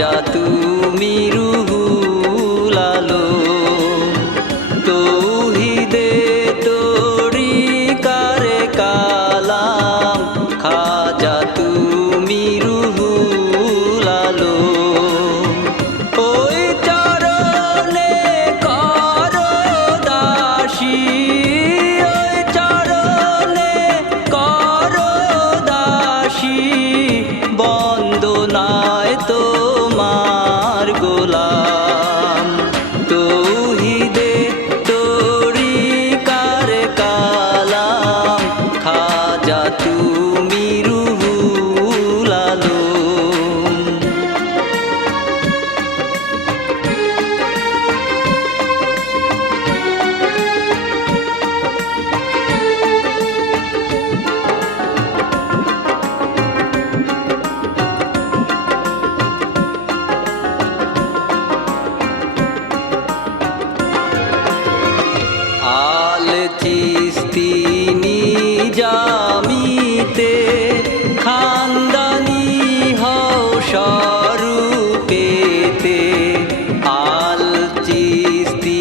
খাজা তুমি রুহুল আলম তৌহিদে তরিকারে কালাম খাজা তুমি রুহুল আলম ওই চরণে করো দাসী ওই চরণে করো দাসী বন্দনায় তোমার গোলাম তৌহিদে তরিকার কালাম খাজা তুমি রুহুল আলম আল চিস্তি নিজামিতে খানদানি হও স্বরূপেতে আল চিস্তি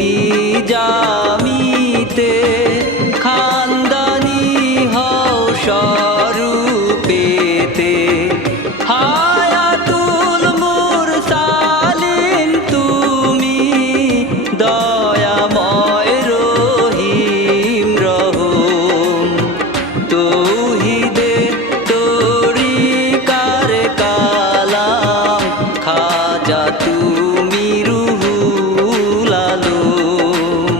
নিজামিতে খানদানি হও স্বরূপেতে হায়াতুল মুরসালিন তুমি দয়াময় রহিম রহম তৌহিদে তরিকার কালাম খাজা তুমি রুহুল আলম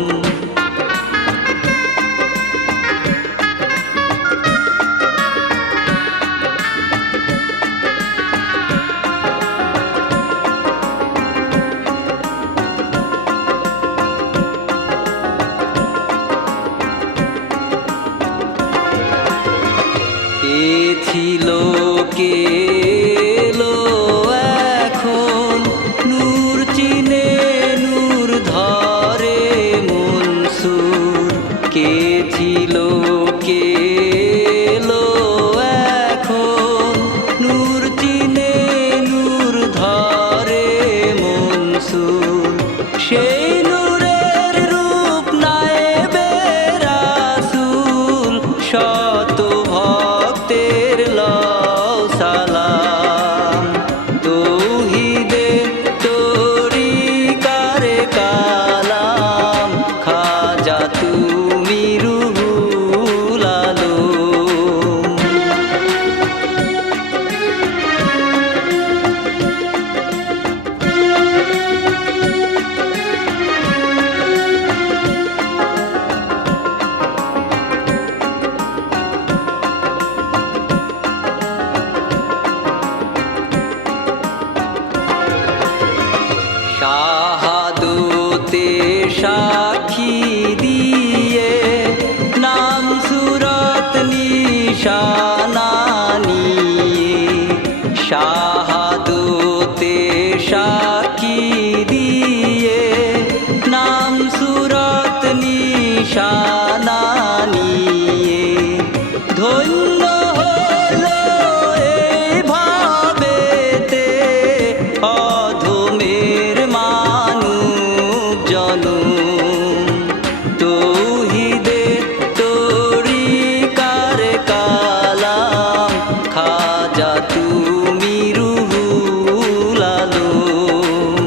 এ ছিল কে এলো এখন নূর চিনে নূর ধরে মনসুর কে ছিল কে এলো এখন নূর চিনে নূর ধরে মনসুর সেই নূরের রূপ নায়েবে রাসূল শত ভক্তের লও সালাম তৌহিদে তরিকার কালাম খাজা তুমি রুহুল আলম শাহাদতে সাক্ষী দিয়ে নাম সুরত নিশানা নিয়ে শাহাদতে সাক্ষী দিয়ে নাম সুরত নিশানা নিয়ে ধন্য হলো এই ভাবেতে অধমের মানব জনম তৌহিদে তরিকার কালাম খাজা তুমি রুহুল আলম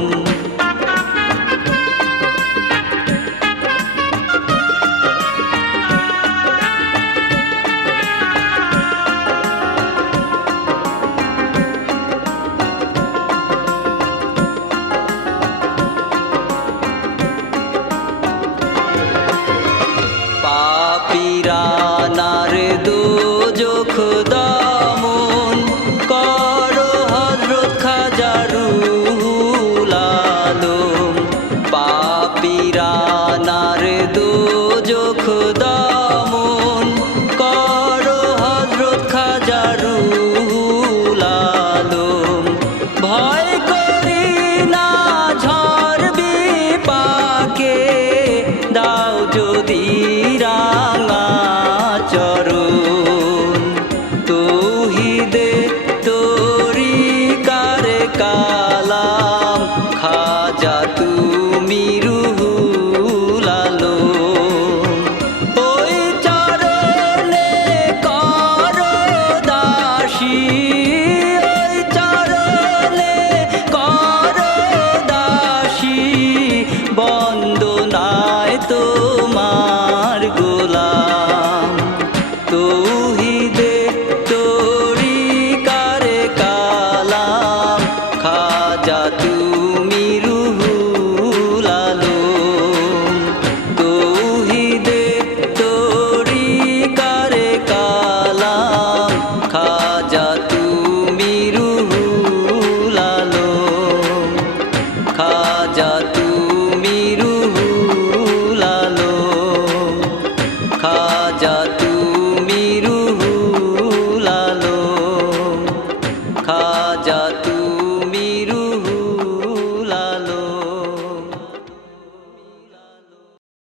খাজা